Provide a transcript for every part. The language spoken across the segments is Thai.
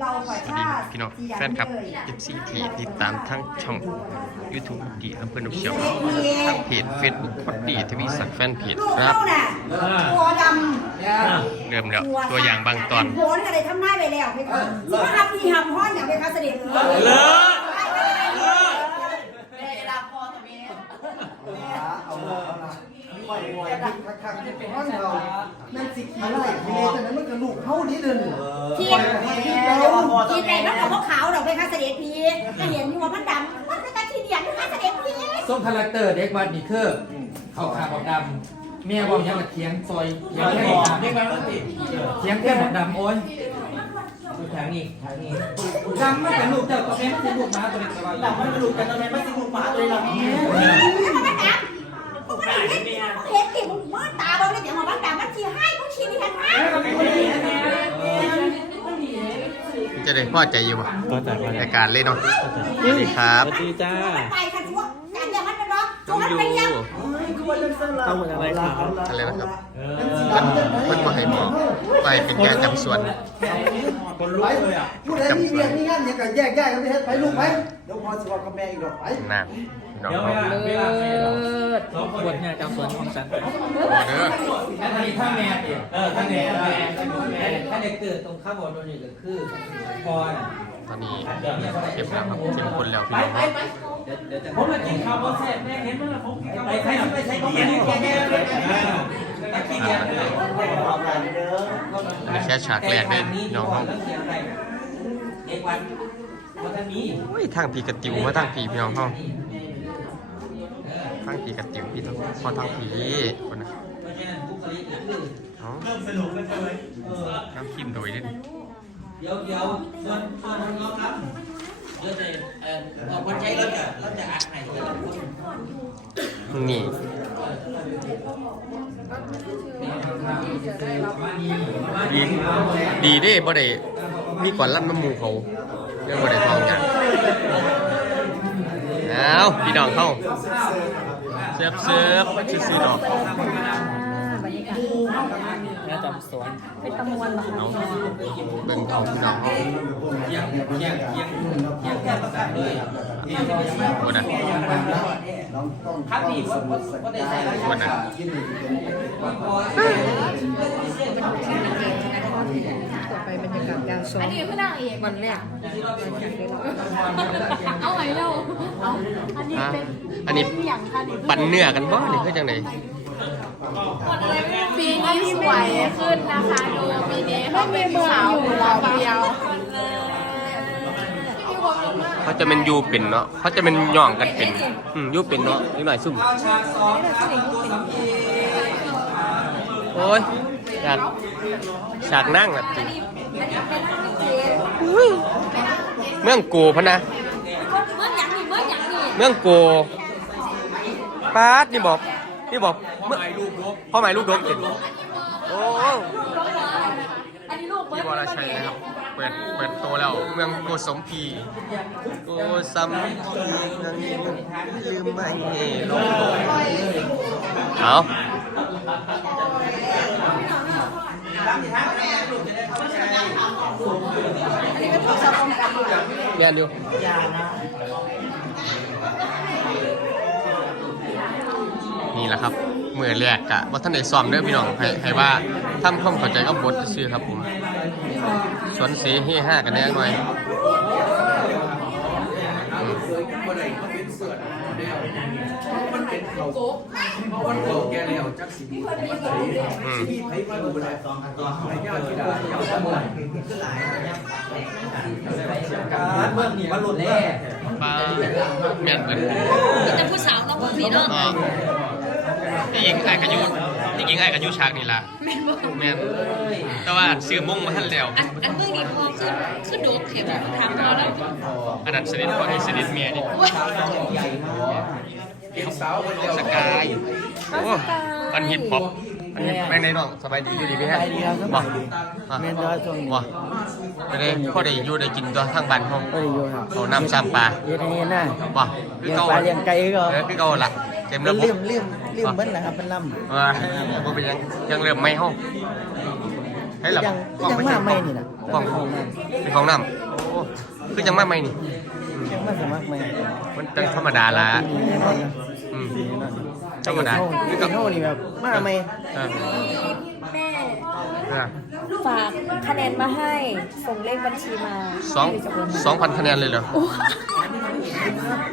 เราขอสวัสชาดีพี่น้องแฟนคลับ FC ที่ติดตามทั้งช่อง YouTube ดีอำเภอหนองเขียวทางเพจ Facebook พอดดีทวีสักแฟนเพจลูกครับ เขาน่ะตัวดเริ่มแล้วำตัวอย่างบางตอนโหนกันเลยทำได้ไปแล้วเพคะสิว่าหับพี่หับห้อนอย่างเพคะเสด็จเลิศ เลิศ ปล่ อยปล่อยคักคักที่เป็นห้องเรานั่นสิขี่ไล่ไปเลยแต่นั้นมันกระลูกเข้านี้เดินที่ที่ไหนมันกับพวกขาวดอกเพคะเสด็จพีก็เห็นอยู่ว่ามันดำมันเป็นตาขี้เดียดเพคะเสด็จพีส้มคาแรคเตอร์เด็กวัดนี่คือเขาขาบอกดำแม่บอกยังมาเถียงซอยเถียงแค่บอกดำเถียงแค่บอกดำโอ้ยแข็งอีกแข็งอีกดำมันเป็นลูกเจ้าตัวแม่มันเป็นลูกหมาตัวเล็กตัวน้อยดำมันกระดูกกันทำไมไม่สิลูกหมาตัวนี้ล่ะแม่มัน ดำกูไม่ได้เห็นเห็นติมึงมืดตาบ่ได้เดี๋ยวมาบ้านดำมันชี้ให้กูชี้นี่เห็นไหมจะได้พ่อใจอยู่ป่ะรายการเลยเนาะสวัสดีครับสวัสดีจ้าไปค่ะชัวการอย่ามันเป็นรถน้องมันเป็นยัง ต้องเป็นอะไรครับอะไรนะครับมันมันมาให้หมอไปเป็นแกจำสวนคนลุกเลยอะผู้ใดมีเมียมีงานเนี่ยก็แยกแยกกันไปเฮ็ดไปลูกไปเดี๋ยวพอสิว่ากับแม่อีกดอกไปน้ำพี่น้องเดี๋ยวเขาเวลาเวลาสองคนเนี่ยจำสวนของฉันเด้ออันนี้ถ้าแม่ดิเออถ้าแม่ถ้าแม่ถ้าเด็กเกิดตรงข้าวบอลโดนนี่ก็คือพอน่ะ ตอนนี้เข้มแล้วครับเข้มข้นแล้วพี่น้องเดี๋ยวเดี๋ยวจะผมมากินข้าวบอแซ่บแม่เห็นมั้ยล่ะผมกินข้าวไปใช้ไปใช้ของแม่แก่ๆเลยตะกี้เลยอันนี้แค่ฉากแรกเลยพี่น้องเขาทางพีกระติวมาทางพีพี่น้องเขาทางพีกระติวพี่น้องพอทางพีคนนะเพราะฉะนั้นบุคลิกก็คือเอาเริ่มสนุกกันเลยเออน้ำคิมโดยดิ เดี๋ยวเดี๋ยวส่วนส่วนน้องครับเดี๋ยวจะเอ่อออกคนใช้เราจะเราจะอัดให้แต่ละคนนี่ดีดีเด้บ่ได้มีก่อนลั่นน้ำมูเขาเรื่องบ่ได้ทองอย่างเอาพี่น้องเข้าเซิร์ฟเซิร์ฟชื่อซีดอก แม่จำสวนเอาเบิ่งเอาพี่น้องเขาเพียงเพียงเพียงเพียงแค่ประกาศเลยบ่น่ะน้องต้องครับพี่ว่าว่าว่าได้ใส่อะไรบ่น่ะยินดีเป็นพอต่อไปบรรยากาศการซ้อมอันนี้คือนางเอกวันแรกเอาไหนเร็วเอาอันนี้อะเป็นอันนี้อย่างค่ะนี่ปั่นเนื้อกันบ่นี่คือจังได ปีนี้สวยขึ้นนะคะ ดูปีนี้เขาเป็นสาวเราเดียวเขาจะเป็นยูเป็นเนาะเขาจะเป็นย่องกันเป็นอืมยูเป็นเนาะนิดหน่อยซุ่มเอาฉากสองครับตัวสำเร็จโอ้ยฉากฉากนั่งแบบจริงเมืองโกพะนะเมื่องนี้เมื่ออย่างนี้เมืองโกปาดนี่บอก นี่บอกเมื่อพ่อหมายลูกดกเห็นโอ้อันนี้ลูกเบิพี่ร์ดวรชัยนะครับ เปิด เปิดโตแล้ว เมืองโกสมพี โกสัมพีลืมไม่ลงเอาเรียนอยู่ นี่แหละครับเมื่อแรกกะว่าท่านได้ซ้อมเด้อพี่น้องให้ให้ว่าทำความเข้าใจกับบทซื่อๆครับผมสวนเสีเฮห้ากันแน่หน่อยอืมวันเก่าแกแล้วจักสิมีมันใส่อืมที่ไผมาดูแลสองอันต่อให้ญาติที่ได้ยาวสมุนการเมืองนี่มันหลุดแล้วปลาแม่นเบิดแต่ผู้สาวเนาะผู้สีเนาะอ่า ที่หญิงไอ้กระยุที่หญิงไอ้กระยุฉากนี่ล่ะแม่นแต่ว่าซื้อมุ่งมาทันแล้วอันอันเมื่อนี้พอขึ้นขึ้นดูเข็มทำเราแล้วอันนั้นสนิทพ่อนี่สนิทเมียนี่เป็นสาวคนเดียวสกายโอ้มันฮิปฮอปมันฮิปแม่งในน้องสบายดีอยู่ดีพี่ฮะบ่แม่นด้ช่วงบ่จะได้พ่อได้อยู่ได้กินตัวทางบ้านห้องก็ได้อยู่ครับเอาน้ำซ้ำปลาเฮ็ดให้เห็นนะบ่คืเลี้อยงเก่าปลาเลี้ยงไก่ก็เออคือเก่าล่ะ เต็มเป็เริ่นมลืมลืมลืมเบิ้ลนะครับเป็นลำเออบ่เป็นหยังยังเริ่มไม่ห้องใให้หลับยังยังมากไม่นี่นะกล้องห้องน้เป็นของน้ำโอ้คือยังมากไหมนี่ำยังมากสมัครไม่มันเป็นธรรมดาละปีนี้แน่นอนนะอืม ปีนี้แน่นอนธรรมดา ปีเท่านี่แบบมากไม่อ่าแม่อ่าฝากคะแนนมาให้ ส่งเลขบัญชีมาสองสองพันคะแนนเลยเหรอ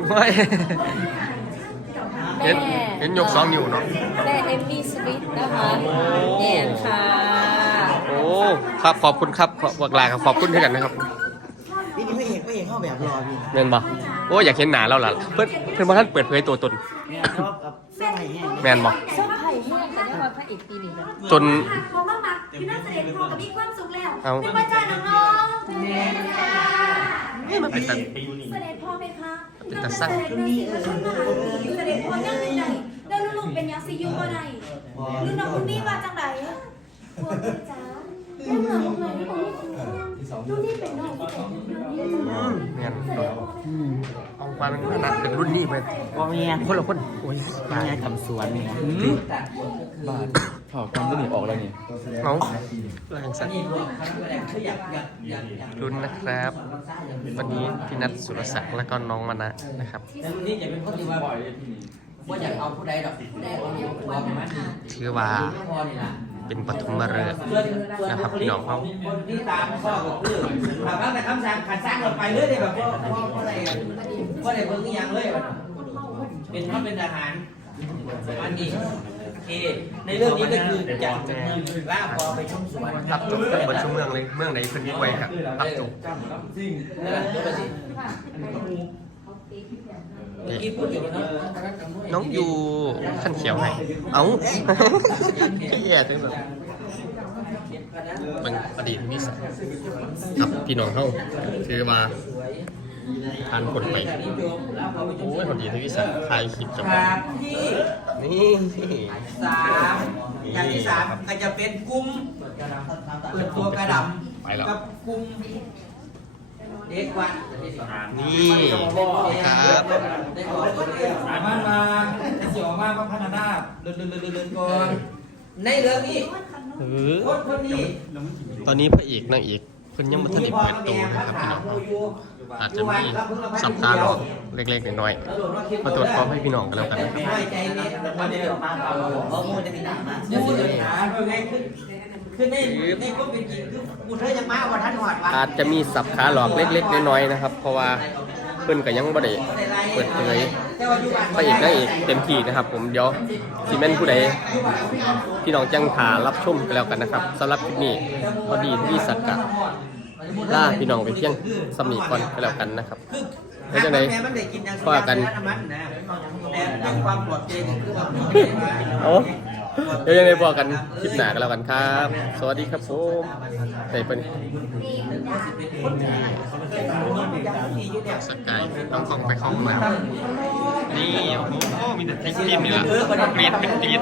ไม่ เห็นเห็นยกสองนิ้วเนาะแม่เอมมี่สวิตนะคะเนียนค่ะ โอ้ ครับขอบคุณครับขอบวกลาครับขอบคุณที่กันนะครับปีนี้พระ เอกพระเอกเข้าแบบรอพี่เมนบ่โอ้อยากเห็นหนาเราล่ะ เพื่อนเพื่อนมาท่านเปิดเผยตัวตน เนี่ยชอบกับเส้นไห้แห้งแมนบ่ชอบไข่แห้งแต่ได้ความพระเอกปีนี้เลยจน พอมากมาพี่น่าเสด็จพอกับมีความสุขแล้วเอาไม่ว่าจะน้องๆแม่ค่ะไอ้ตันเสด็จพ่อไหมคะเป็นตาสั่งเสด็จเมื่อสิพระชนมาเสด็จพ่อยังเป็นไงแล้วลูกๆเป็นยังสิอยูบ่ได้ลูกน้องคุณนี่ว่าจังไดพวกคุณจ๋า เรื่องเหล่าของมันนี่ผมไม่คิดลูกนี่เป็นน้องที่เป็นน้องที่เป็นน้องแมนเอาความเป็นขนาดเป็นรุ่นนี้ไปว่าเมียคนละคนโอ้ยว่าเมียทำสวนเนี่ยบาทถอดความรู้นี่ออกแล้วนี่เอาเพื่อแห่งสัตว์นี่พวกคณะแสดงคืออยากอยากอยากอยากรุ่นนะครับ วันนี้พี่นัทสุรศักดิ์และก็น้องมานะนะครับแต่วันนี้จะเป็นคนที่ว่าว่าอยากเอาผู้ใดดอกผู้ใดเอาเนี่ยว่าประมาณนี้ถือว่าพอนี่ล่ะ เป็นปฐมฤกษ์ส่วนส่วนนะครับคนพี่ที่น้องเขาคนที่ตามข้อก็คือถามว่าแต่คำสั่งขัดสร้างเราไปเรื่อยเลยแบบว่าว่าอะไรว่าอะไรเบิ่งอหยังเลยว่ะเป็นถ้าเป็นทหารอันนี้โอเคในเรื่องนี้ก็คือจะล่าพอไปชมสวนรับจบเป็นบนชั่วเมืองเลยเมืองไหนเพิ่นป่วยครับรับจบนั่นแหละเดี๋ยวไปสิ น้องอยู่ขั้นเขียวให้เอ้าแย่จังเลยเป็นอดีตนิสัยครับพี่น้องเข้าถือว่าทานคนไปโอ้ยคนดีที่วิสัยถ่ายคลิปจังหวะนี่สามอย่างที่สามก็จะเป็นกลุ่มเปิดตัวกระดไปแล้วำกับกลุ่ม เด็กวันนี่ครับสามารถมาเสียวมากพัฒนาเดินเดินเดินเดินก่อนในเรื่องนี้เออคนคนนี้ตอนนี้พระเอกนางเอก เพิ่นยังไม่ทันได้เปิดตัวนะครับพี่น้องอาจจะมีสัปดาห์หลอกเล็กๆน้อยๆมาตรวจสอบให้พี่น้องกันแล้วกันนะครับไม่ใจเนี่ยวันนี้อาจจะมีหนาเพื่อไงขึ้นขึ้นในในก็เป็นจริงคือมูลเธอยังมาว่าท่านหอดวัดอาจจะมีสับขาหลอกเล็กๆน้อยๆนะครับ เพราะว่าเพิ่นก็ยังบ่ได้ เปิดเผยพระเอกนางเอกเต็มที่นะครับ ผมเดี๋ยวซีเมนผู้ใดพี่น้องจังถารับชมกันแล้วกันนะครับสำหรับคลิปนี้พอดีที่สักกะล่าพี่น้องไปเพียงสมีก่อนกันแล้วกันนะครับแล้วจังไหนก็กันแต่เรื่อ เดี๋ยวยังไงบอกกันคลิปหนากันแล้วกันครับ สวัสดีครับผมใส่เป็นสกายต้องเข้าไปเข้ามานี่ โอ้โห มีแต่เทคนิคนี่แหละเรียนเป็นตีน